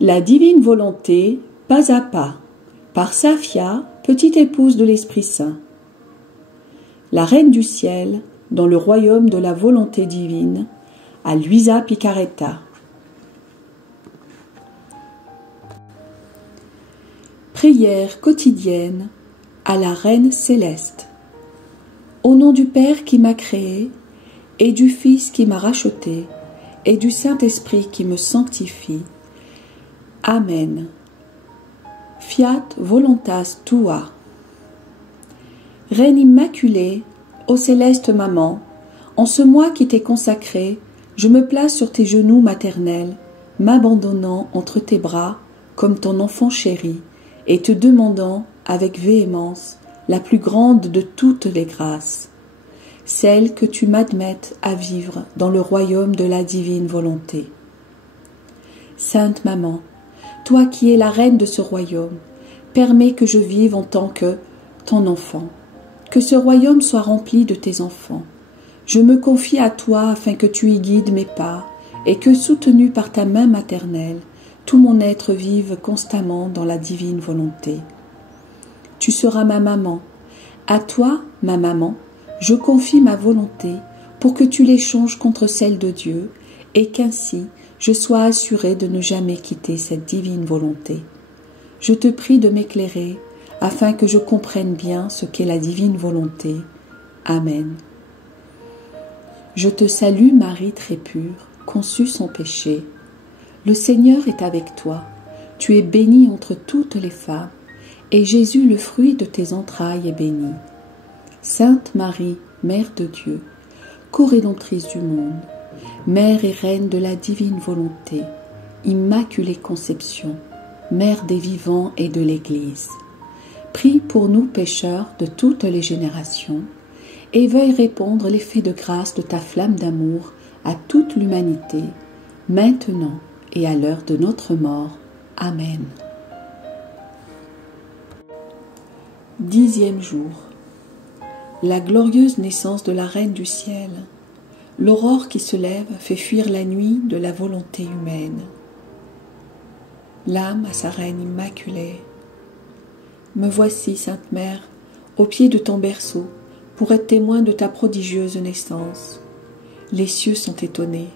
La divine volonté, pas à pas, par Safia, petite épouse de l'Esprit Saint. La Reine du Ciel, dans le royaume de la volonté divine, à Luisa Picaretta. Prière quotidienne à la Reine céleste. Au nom du Père qui m'a créé, et du Fils qui m'a racheté, et du Saint-Esprit qui me sanctifie. Amen. Fiat voluntas tua. Reine immaculée, ô céleste maman, en ce mois qui t'est consacré, je me place sur tes genoux maternels, m'abandonnant entre tes bras comme ton enfant chéri, et te demandant avec véhémence la plus grande de toutes les grâces, celle que tu m'admettes à vivre dans le royaume de la divine volonté. Sainte Maman, toi qui es la reine de ce royaume, permets que je vive en tant que ton enfant, que ce royaume soit rempli de tes enfants. Je me confie à toi afin que tu y guides mes pas et que, soutenu par ta main maternelle, tout mon être vive constamment dans la divine volonté. Tu seras ma maman. À toi, ma maman, je confie ma volonté pour que tu l'échanges contre celle de Dieu et qu'ainsi je sois assurée de ne jamais quitter cette divine volonté. Je te prie de m'éclairer afin que je comprenne bien ce qu'est la divine volonté. Amen. Je te salue Marie très pure, conçue sans péché. Le Seigneur est avec toi. Tu es bénie entre toutes les femmes, et Jésus, le fruit de tes entrailles, est béni. Sainte Marie, Mère de Dieu, co-rédemptrice du monde, Mère et Reine de la divine volonté, Immaculée Conception, Mère des vivants et de l'Église, prie pour nous pécheurs de toutes les générations, et veuille répandre l'effet de grâce de ta flamme d'amour à toute l'humanité, maintenant et à l'heure de notre mort. Amen. 10e jour. La glorieuse naissance de la Reine du Ciel. L'aurore qui se lève fait fuir la nuit de la volonté humaine. L'âme à sa Reine immaculée. Me voici, Sainte Mère, au pied de ton berceau, pour être témoin de ta prodigieuse naissance. Les cieux sont étonnés,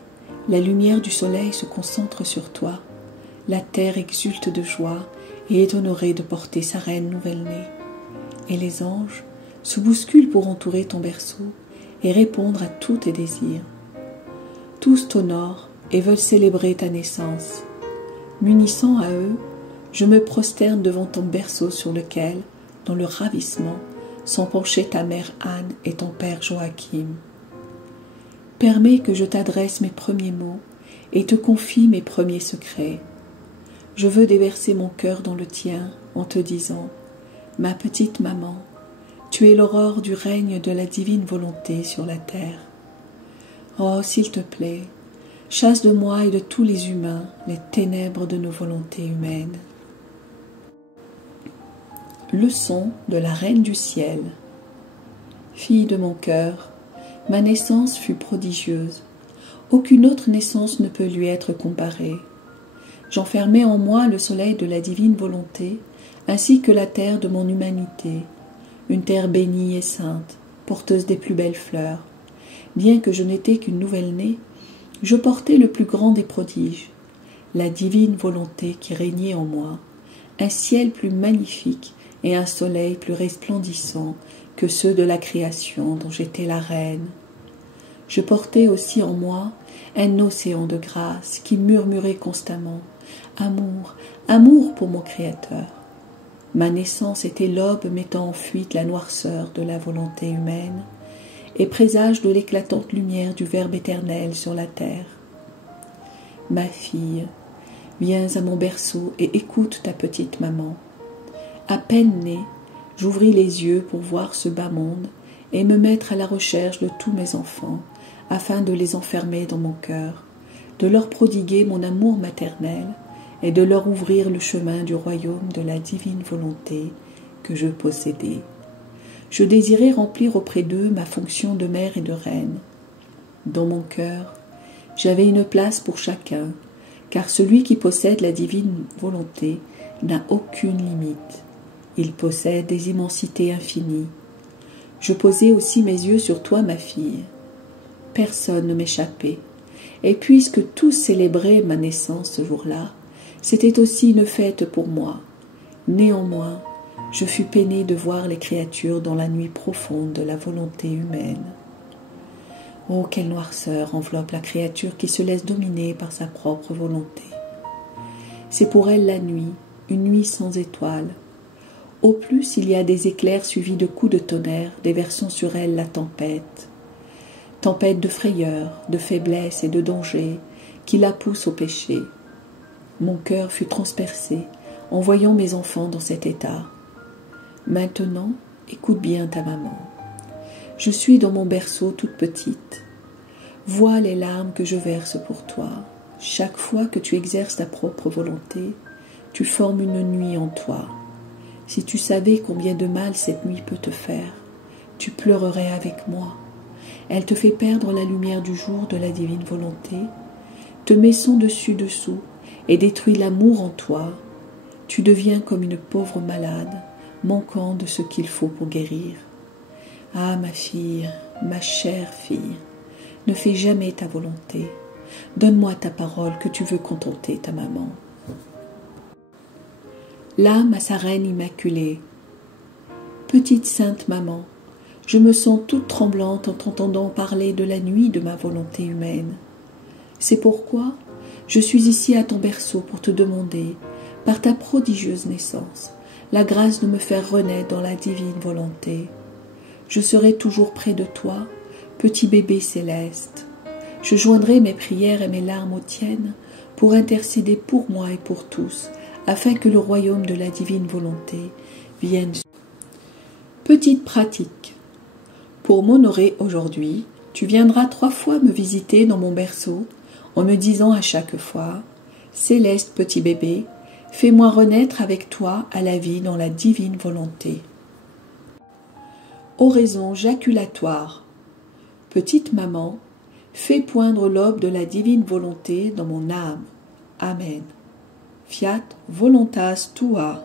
la lumière du soleil se concentre sur toi, la terre exulte de joie et est honorée de porter sa Reine nouvelle-née. Et les anges se bousculent pour entourer ton berceau et répondre à tous tes désirs. Tous t'honorent et veulent célébrer ta naissance. M'unissant à eux, je me prosterne devant ton berceau sur lequel, dans le ravissement, sont penchés ta mère Anne et ton père Joachim. Permets que je t'adresse mes premiers mots et te confie mes premiers secrets. Je veux déverser mon cœur dans le tien en te disant « Ma petite maman, tu es l'aurore du règne de la divine volonté sur la terre. Oh, s'il te plaît, chasse de moi et de tous les humains les ténèbres de nos volontés humaines. » Leçon de la Reine du Ciel. Fille de mon cœur, ma naissance fut prodigieuse. Aucune autre naissance ne peut lui être comparée. J'enfermai en moi le soleil de la divine volonté, ainsi que la terre de mon humanité, une terre bénie et sainte, porteuse des plus belles fleurs. Bien que je n'étais qu'une nouvelle-née, je portais le plus grand des prodiges, la divine volonté qui régnait en moi, un ciel plus magnifique et un soleil plus resplendissant que ceux de la création dont j'étais la reine. Je portais aussi en moi un océan de grâce qui murmurait constamment « Amour, amour pour mon Créateur ». Ma naissance était l'aube mettant en fuite la noirceur de la volonté humaine et présage de l'éclatante lumière du Verbe éternel sur la terre. Ma fille, viens à mon berceau et écoute ta petite maman. À peine née, j'ouvris les yeux pour voir ce bas monde et me mettre à la recherche de tous mes enfants, afin de les enfermer dans mon cœur, de leur prodiguer mon amour maternel et de leur ouvrir le chemin du royaume de la divine volonté que je possédais. Je désirais remplir auprès d'eux ma fonction de mère et de reine. Dans mon cœur, j'avais une place pour chacun, car celui qui possède la divine volonté n'a aucune limite. Il possède des immensités infinies. Je posai aussi mes yeux sur toi, ma fille. Personne ne m'échappait, et puisque tous célébraient ma naissance ce jour-là, c'était aussi une fête pour moi. Néanmoins, je fus peinée de voir les créatures dans la nuit profonde de la volonté humaine. Oh, quelle noirceur enveloppe la créature qui se laisse dominer par sa propre volonté. C'est pour elle la nuit, une nuit sans étoiles. Au plus, il y a des éclairs suivis de coups de tonnerre, déversant sur elle la tempête. Tempête de frayeur, de faiblesse et de danger, qui la pousse au péché. Mon cœur fut transpercé en voyant mes enfants dans cet état. Maintenant, écoute bien ta maman. Je suis dans mon berceau toute petite. Vois les larmes que je verse pour toi. Chaque fois que tu exerces ta propre volonté, tu formes une nuit en toi. Si tu savais combien de mal cette nuit peut te faire, tu pleurerais avec moi. Elle te fait perdre la lumière du jour de la divine volonté, te met son dessus-dessous et détruit l'amour en toi. Tu deviens comme une pauvre malade, manquant de ce qu'il faut pour guérir. Ah, ma fille, ma chère fille, ne fais jamais ta volonté. Donne-moi ta parole que tu veux contenter ta maman. Là, ma sa reine immaculée. Petite sainte maman, je me sens toute tremblante en t'entendant parler de la nuit de ma volonté humaine. C'est pourquoi je suis ici à ton berceau pour te demander, par ta prodigieuse naissance, la grâce de me faire renaître dans la divine volonté. Je serai toujours près de toi, petit bébé céleste. Je joindrai mes prières et mes larmes aux tiennes pour intercéder pour moi et pour tous, afin que le royaume de la divine volonté vienne. Petite pratique. Pour m'honorer aujourd'hui, tu viendras 3 fois me visiter dans mon berceau en me disant à chaque fois « Céleste petit bébé, fais-moi renaître avec toi à la vie dans la divine volonté. » Oraison jaculatoire. Petite maman, fais poindre l'aube de la divine volonté dans mon âme. Amen. Fiat voluntas tua.